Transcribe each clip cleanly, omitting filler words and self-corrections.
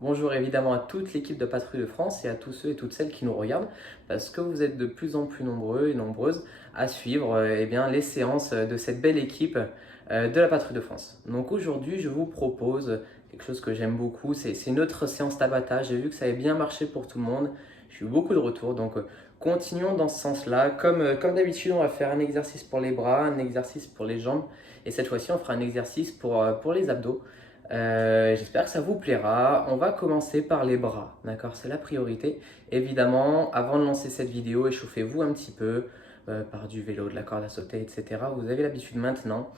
Bonjour évidemment à toute l'équipe de Patrouille de France et à tous ceux et toutes celles qui nous regardent parce que vous êtes de plus en plus nombreux et nombreuses à suivre les séances de cette belle équipe de la Patrouille de France. Donc aujourd'hui, je vous propose quelque chose que j'aime beaucoup, c'est une autre séance Tabata. J'ai vu que ça avait bien marché pour tout le monde, j'ai eu beaucoup de retours, donc continuons dans ce sens-là. Comme d'habitude, on va faire un exercice pour les bras, un exercice pour les jambes et cette fois-ci, on fera un exercice pour les abdos. J'espère que ça vous plaira. On va commencer par les bras, d'accord? C'est la priorité. Évidemment, avant de lancer cette vidéo, échauffez-vous un petit peu par du vélo, de la corde à sauter, etc. Vous avez l'habitude maintenant.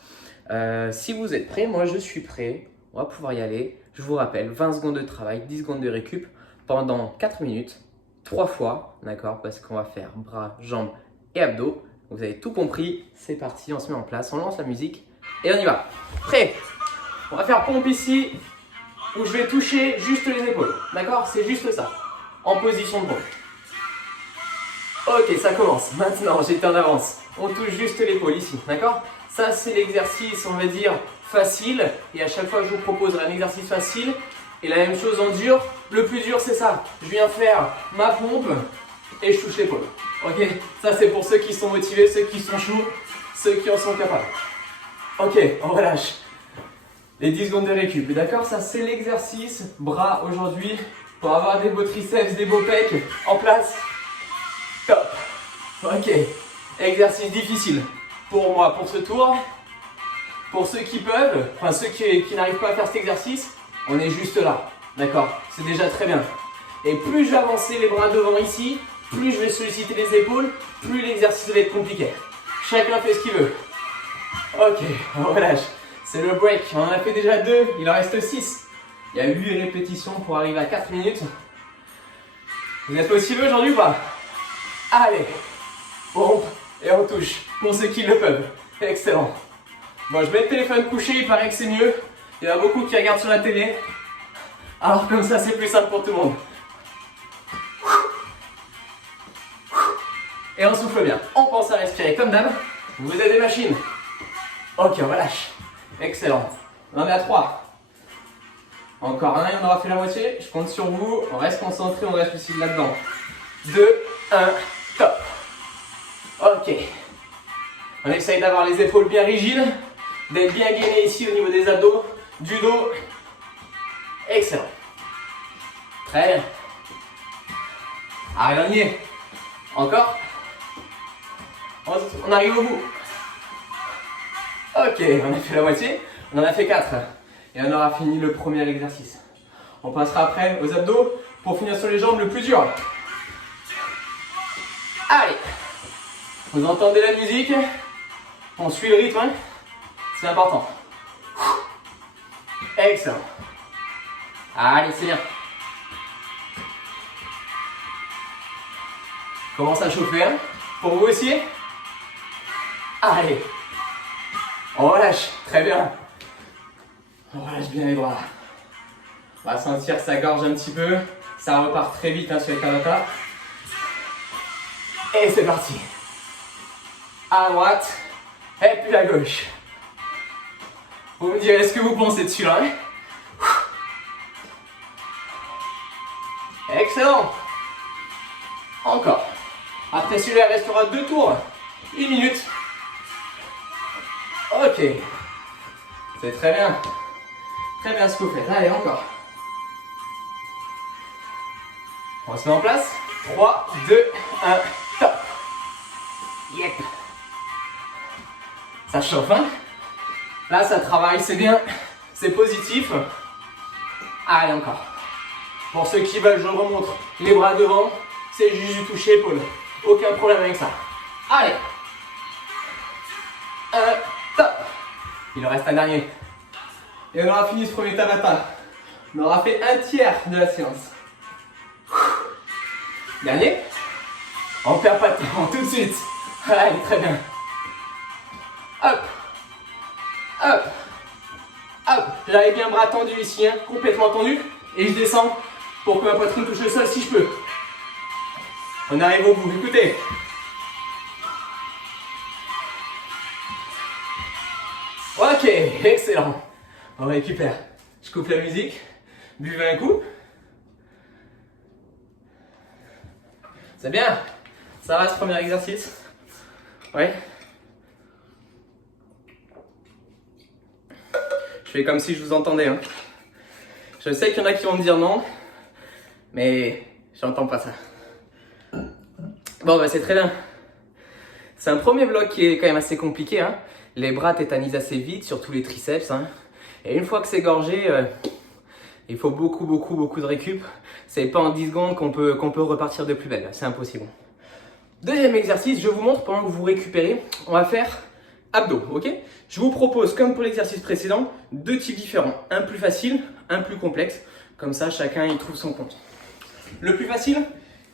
Si vous êtes prêts, moi je suis prêt. On va pouvoir y aller. Je vous rappelle, 20 secondes de travail, 10 secondes de récup pendant 4 minutes, 3 fois, d'accord? Parce qu'on va faire bras, jambes et abdos. Vous avez tout compris. C'est parti, on se met en place, on lance la musique et on y va. Prêt? On va faire pompe ici, où je vais toucher juste les épaules. D'accord? C'est juste ça. En position de pompe. Ok, ça commence. Maintenant, j'étais en avance. On touche juste l'épaule ici. D'accord? Ça, c'est l'exercice, on va dire, facile. Et à chaque fois, je vous proposerai un exercice facile. Et la même chose en dur. Le plus dur, c'est ça. Je viens faire ma pompe et je touche l'épaule. Ok? Ça, c'est pour ceux qui sont motivés, ceux qui sont chauds, ceux qui en sont capables. Ok, on relâche. Les 10 secondes de récup, d'accord? Ça c'est l'exercice bras aujourd'hui pour avoir des beaux triceps, des beaux pecs en place. Top. Ok. Exercice difficile pour moi pour ce tour. Pour ceux qui peuvent, enfin ceux qui n'arrivent pas à faire cet exercice, on est juste là. D'accord? C'est déjà très bien. Et plus je vais avancer les bras devant ici, plus je vais solliciter les épaules, plus l'exercice va être compliqué. Chacun fait ce qu'il veut. Ok, on relâche. C'est le break, on en a fait déjà 2, il en reste 6. Il y a 8 répétitions pour arriver à 4 minutes. Vous êtes motivés aujourd'hui ou pas? Allez, pompe et on touche, pour ceux qui le peuvent. Excellent. Bon, je mets le téléphone couché, il paraît que c'est mieux. Il y en a beaucoup qui regardent sur la télé. Alors comme ça, c'est plus simple pour tout le monde. Et on souffle bien. On pense à respirer comme d'hab. Vous êtes des machines. Ok, on relâche. Excellent. On en est à 3. Encore un et on aura fait la moitié. Je compte sur vous. On reste concentré, on reste lucide là-dedans. 2, 1, top. Ok. On essaye d'avoir les épaules bien rigides, d'être bien gainé ici au niveau des abdos, du dos. Excellent. Très bien. Allez, on y est. Encore. On arrive au bout. Ok, on a fait la moitié, on en a fait 4 et on aura fini le premier exercice. On passera après aux abdos pour finir sur les jambes le plus dur. Allez, vous entendez la musique, on suit le rythme, hein, c'est important. Excellent. Allez, c'est bien. Commence à chauffer, hein, pour vous aussi. Allez. On relâche, très bien. On relâche bien les bras. On va sentir sa gorge un petit peu. Ça repart très vite hein, sur les Tabata. Et c'est parti. À droite, et puis à gauche. Vous me direz ce que vous pensez de celui-là. Hein? Excellent. Encore. Après celui-là, il restera 2 tours. 1 minute. Ok, c'est très bien ce que vous faites. Allez, encore. On se met en place. 3, 2, 1, top. Yep. Ça chauffe, hein? Là, ça travaille, c'est bien, c'est positif. Allez, encore. Pour ceux qui veulent, je remonte les bras devant. C'est juste du toucher épaule. Aucun problème avec ça. Allez. 1, top. Il en reste un dernier. Et on aura fini ce premier Tabata. On aura fait un tiers de la séance. Dernier. On perd pas de temps, tout de suite. Allez, très bien. Hop. Hop. Hop. J'avais bien bras tendu ici, hein, complètement tendu. Et je descends pour que ma poitrine touche le sol si je peux. On arrive au bout, écoutez. Ok, excellent. On récupère. Je coupe la musique. Buvez un coup. C'est bien. Ça va ce premier exercice? Ouais. Je fais comme si je vous entendais. Hein. Je sais qu'il y en a qui vont me dire non, mais j'entends pas ça. Bon, bah c'est très bien. C'est un premier bloc qui est quand même assez compliqué. Hein. Les bras tétanisent assez vite, surtout les triceps. Hein. Et une fois que c'est gorgé, il faut beaucoup de récup. C'est pas en 10 secondes qu'on peut repartir de plus belle. C'est impossible. Deuxième exercice, je vous montre pendant que vous récupérez. On va faire abdos, ok? Je vous propose, comme pour l'exercice précédent, 2 types différents. Un plus facile, un plus complexe. Comme ça, chacun y trouve son compte. Le plus facile,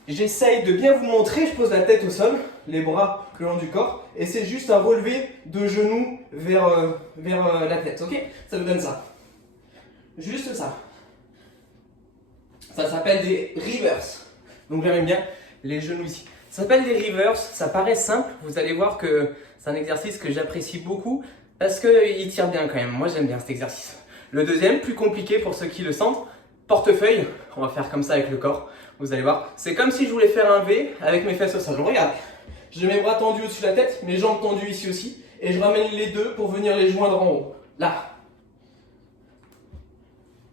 j'essaye de bien vous montrer. Je pose la tête au sol, les bras le long du corps. Et c'est juste un relevé de genoux vers la tête, ok? Ça vous donne ça. Juste ça. Ça s'appelle des reverse. Donc j'aime bien les genoux ici. Ça s'appelle des reverse, ça paraît simple. Vous allez voir que c'est un exercice que j'apprécie beaucoup parce qu'il tire bien quand même. Moi j'aime bien cet exercice. Le deuxième, plus compliqué pour ceux qui le sentent, portefeuille. On va faire comme ça avec le corps. Vous allez voir. C'est comme si je voulais faire un V avec mes fesses au sol. Regarde. J'ai mes bras tendus au-dessus de la tête, mes jambes tendues ici aussi. Et je ramène les deux pour venir les joindre en haut. Là.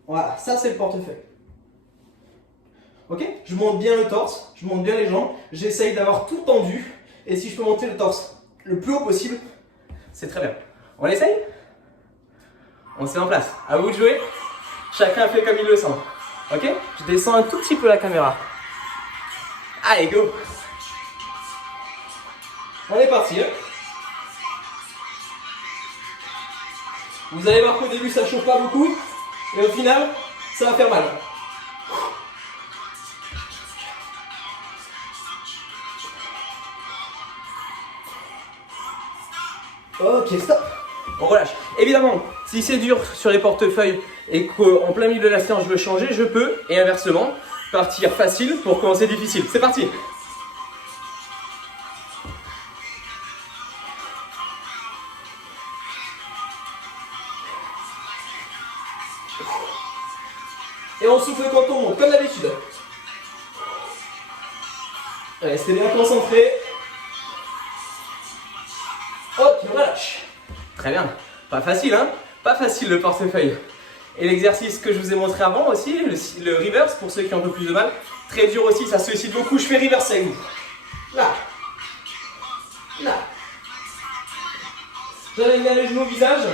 Voilà, ça c'est le portefeuille. Ok? Je monte bien le torse, je monte bien les jambes, j'essaye d'avoir tout tendu. Et si je peux monter le torse le plus haut possible, c'est très bien. On essaye? On se met en place. À vous de jouer. Chacun fait comme il le sent. Ok? Je descends un tout petit peu la caméra. Allez, go! On est parti. Hein? Vous allez voir qu'au début ça chauffe pas beaucoup. Et au final, ça va faire mal. Ok, stop. On relâche. Évidemment, si c'est dur sur les portefeuilles et qu'en plein milieu de la séance je veux changer, je peux, et inversement, partir facile pour commencer difficile. C'est parti. Et on souffle quand on monte, comme d'habitude. Restez bien concentrés. Ok, on relâche. Très bien. Pas facile, hein? Pas facile le portefeuille. Et l'exercice que je vous ai montré avant aussi, le reverse, pour ceux qui ont un peu plus de mal. Très dur aussi, ça sollicite beaucoup. Je fais reverse avec vous. Là. Là. J'amène bien les genoux au visage.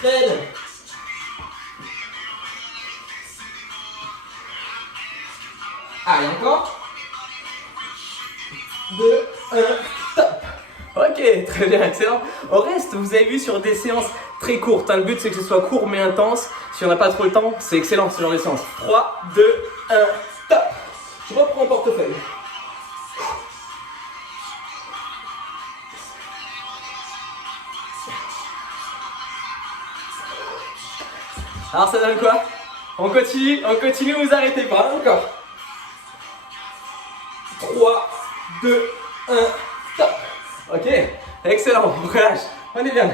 Très bien. Allez, encore. 2, 1, top. Ok, très bien, excellent. Au reste, vous avez vu sur des séances très courtes. Hein, le but, c'est que ce soit court mais intense. Si on n'a pas trop le temps, c'est excellent ce genre de séance. 3, 2, 1, top. Je reprends le portefeuille. Alors, ça donne quoi? On continue, vous arrêtez pas. Encore. 3, 2, 1, top. Ok, excellent, on relâche, on est bien.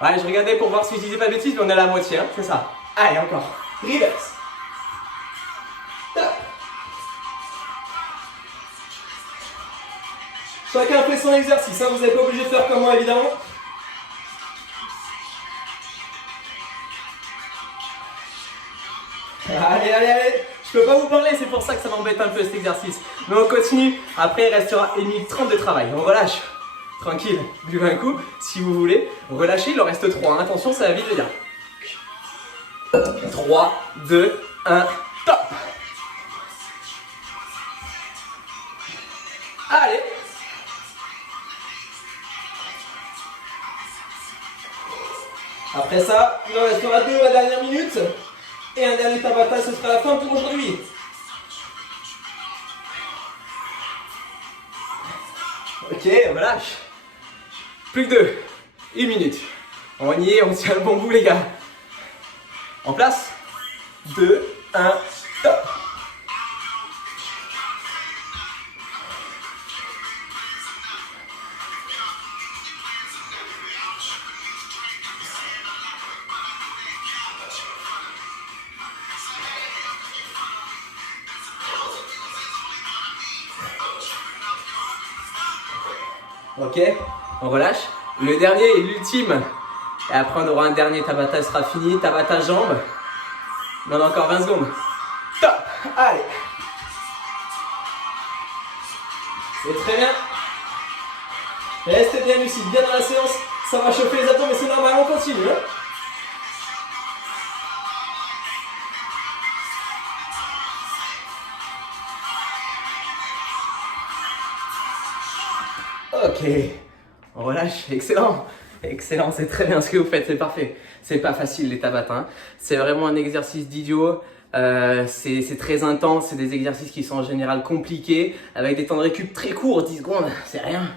Ouais, je regardais pour voir si je disais pas de bêtises, mais on est à la moitié, hein, c'est ça. Allez, encore. Reverse. Top. Chacun fait son exercice, hein, vous n'êtes pas obligé de faire comme moi, évidemment. Allez, allez, allez. Je peux pas vous parler, c'est pour ça que ça m'embête un peu cet exercice. Mais on continue. Après, il restera 1 minute 30 de travail. On relâche. Tranquille. Buvez un coup, si vous voulez. Relâchez, il en reste 3. Hein. Attention, ça va vite venir. 3, 2, 1, top. Allez. Après ça, il en restera 2 à la dernière minute. Et un dernier tabata, ce sera la fin pour aujourd'hui. Ok, on relâche. Plus que 2. 1 minute. On y est, on tient le bon bout les gars. En place. 2, 1, top. Ok, on relâche. Le dernier et l'ultime. Et après, on aura un dernier Tabata, sera fini. Tabata jambe. On a encore 20 secondes. Top. Allez. C'est très bien. Restez bien lucide, bien dans la séance. Ça va chauffer les abdos, mais c'est normal, on continue. Hein. Ok, on relâche, excellent, excellent, c'est très bien ce que vous faites, c'est parfait. C'est pas facile les Tabata, hein. C'est vraiment un exercice d'idiot, c'est très intense, c'est des exercices qui sont en général compliqués, avec des temps de récup très courts, 10 secondes, c'est rien,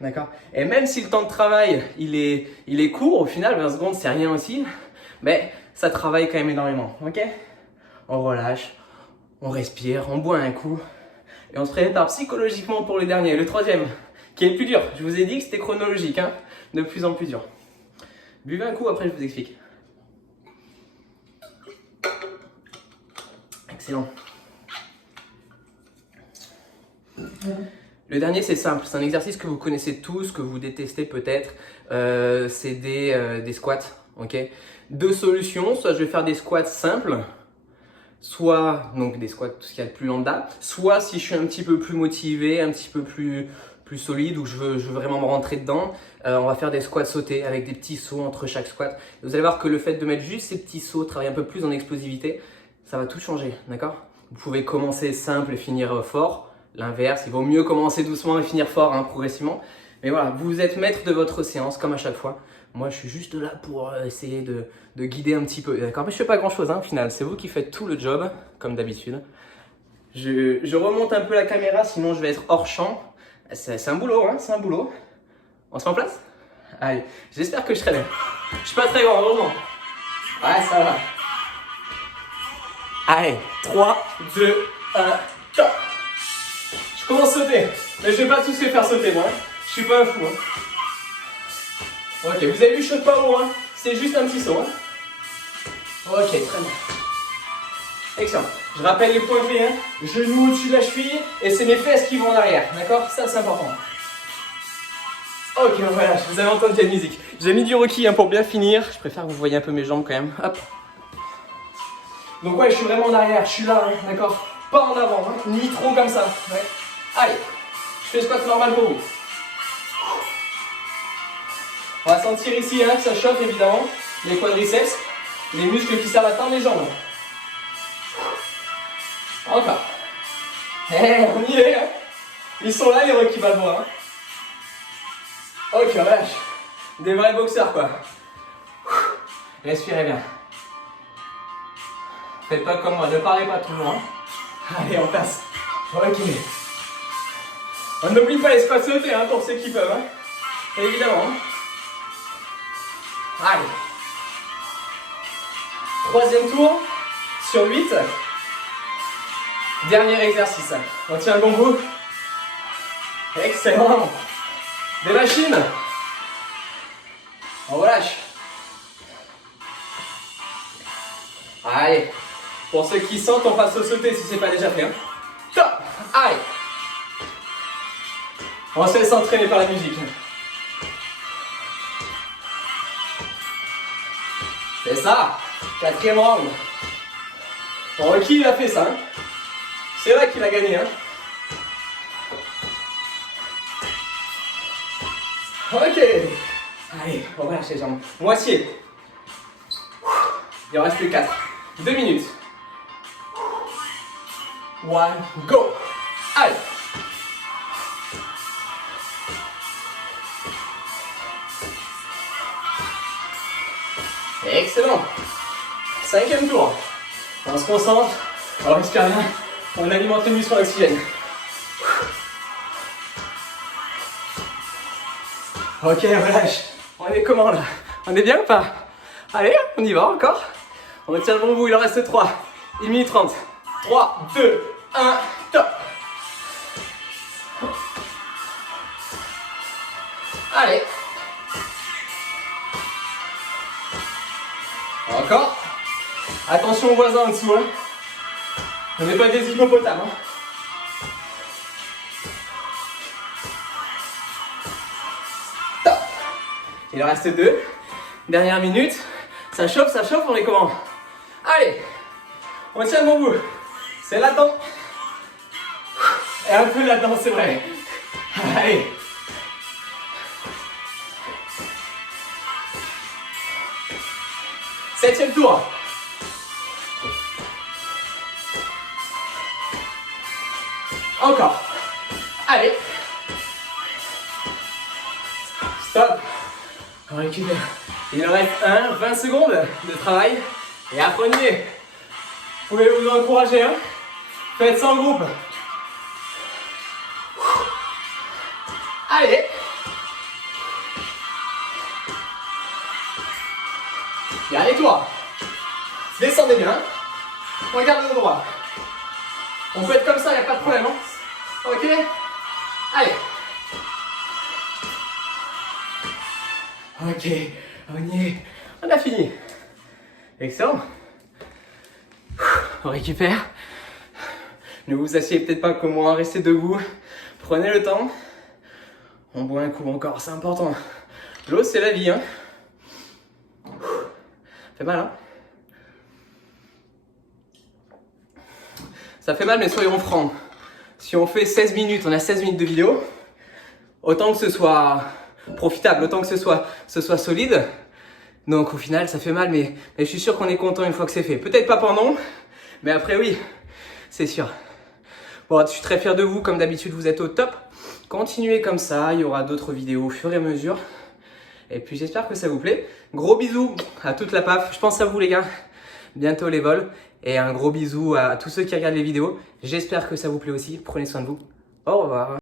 d'accord. Et même si le temps de travail, il est court, au final, 20 secondes, c'est rien aussi, mais ça travaille quand même énormément, ok. On relâche, on respire, on boit un coup, et on se prépare psychologiquement pour le dernier, le troisième. Qui est le plus dur. Je vous ai dit que c'était chronologique, hein, de plus en plus dur. Buvez un coup, après je vous explique. Excellent. Le dernier, c'est simple. C'est un exercice que vous connaissez tous, que vous détestez peut-être. C'est des squats. Okay. Deux solutions. Soit je vais faire des squats simples, soit donc des squats, tout ce qu'il y a de plus lambda. Soit si je suis un petit peu plus motivé, un petit peu plus solide, où je veux vraiment me rentrer dedans, on va faire des squats sautés avec des petits sauts entre chaque squat. Et vous allez voir que le fait de mettre juste ces petits sauts, travailler un peu plus en explosivité, ça va tout changer, d'accord? Vous pouvez commencer simple et finir fort. L'inverse, il vaut mieux commencer doucement et finir fort, hein, progressivement. Mais voilà, vous êtes maître de votre séance, comme à chaque fois. Moi, je suis juste là pour essayer de guider un petit peu, d'accord? Mais je fais pas grand-chose, hein, au final. C'est vous qui faites tout le job, comme d'habitude. Je remonte un peu la caméra, sinon je vais être hors champ. C'est un boulot, hein, c'est un boulot. On se met en place? Allez, j'espère que je serai bien. Je suis pas très grand, heureusement. Ouais, ça va. Allez, 3, 2, 1, top. Je commence à sauter, mais je vais pas tous les faire sauter, moi. Je suis pas un fou, hein. Ok, vous avez vu, je saute pas haut, hein. C'est juste un petit saut, hein. Ok, très bien. Excellent. Je rappelle les points clés, hein. Genoux au-dessus de la cheville et c'est mes fesses qui vont en arrière, d'accord? Ça, c'est important. Ok, voilà, vous avez entendu la musique. J'ai mis du Rocky, hein, pour bien finir. Je préfère que vous voyez un peu mes jambes quand même. Hop. Donc ouais, je suis vraiment en arrière, je suis là, hein, d'accord? Pas en avant, hein, ni trop comme ça. Ouais. Allez, je fais squat normal pour vous. On va sentir ici, hein, que ça chauffe évidemment. Les quadriceps, les muscles qui servent à tendre les jambes. Encore. On y est, hein. Ils sont là les Rocky Balboa, hein. Ok, relâche. Des vrais boxeurs, quoi. Respirez bien. Faites pas comme moi, ne parlez pas tout le long, hein. Allez, on passe. Ok. On n'oublie pas les squats sautés, hein, pour ceux qui peuvent, hein. Évidemment, hein. Allez. Troisième tour sur 8. Dernier exercice. On tient le bon bout. Excellent. Des machines. On relâche. Allez. Pour ceux qui sentent, on passe au sauté si c'est pas déjà fait, hein. Top. Allez. On se laisse entraîner par la musique. C'est ça. Quatrième round. Bon, Rocky, il a fait ça, hein. C'est vrai qu'il a gagné, hein. Ok. Allez, on relâche les jambes. Moitié. Il en reste plus 4. 2 minutes. 1, go. Allez. Excellent. 5e tour. On se concentre, on respire bien, on alimente les muscles en oxygène. Ok, relâche. On est comment là? On est bien ou pas? Allez, on y va encore. On tient le bon bout, il en reste 3. 1 minute 30. 3, 2, 1, top. Allez. Encore. Attention aux voisins en dessous, hein. On n'est pas des hippopotames, hein. Il en reste 2. Dernière minute. Ça chauffe, on est comment? Allez, on tient le bon bout. C'est latent. Et un peu latent, c'est vrai. Allez. Septième tour. Encore. Allez. Stop. On récupère. Il en reste 20 secondes de travail. Et apprenez. Vous pouvez vous encourager. Hein. Faites ça en groupe. Allez. Gardez-toi. Descendez bien. Regardez au droit. On peut être comme ça, il n'y a pas de problème. Hein. Ok. Allez. Ok. On a fini. Excellent. On récupère. Ne vous asseyez peut-être pas comme moi, restez debout. Prenez le temps. On boit un coup encore, c'est important. L'eau, c'est la vie. Hein. Ça fait mal, hein? Ça fait mal, mais soyons francs. Si on fait 16 minutes, on a 16 minutes de vidéo, autant que ce soit profitable, autant que ce soit solide. Donc au final, ça fait mal, mais je suis sûr qu'on est content une fois que c'est fait. Peut-être pas pendant, mais après oui, c'est sûr. Bon, je suis très fier de vous, comme d'habitude, vous êtes au top. Continuez comme ça, il y aura d'autres vidéos au fur et à mesure. Et puis j'espère que ça vous plaît. Gros bisous à toute la PAF, je pense à vous les gars. Bientôt les vols. Et un gros bisou à tous ceux qui regardent les vidéos. J'espère que ça vous plaît aussi. Prenez soin de vous. Au revoir.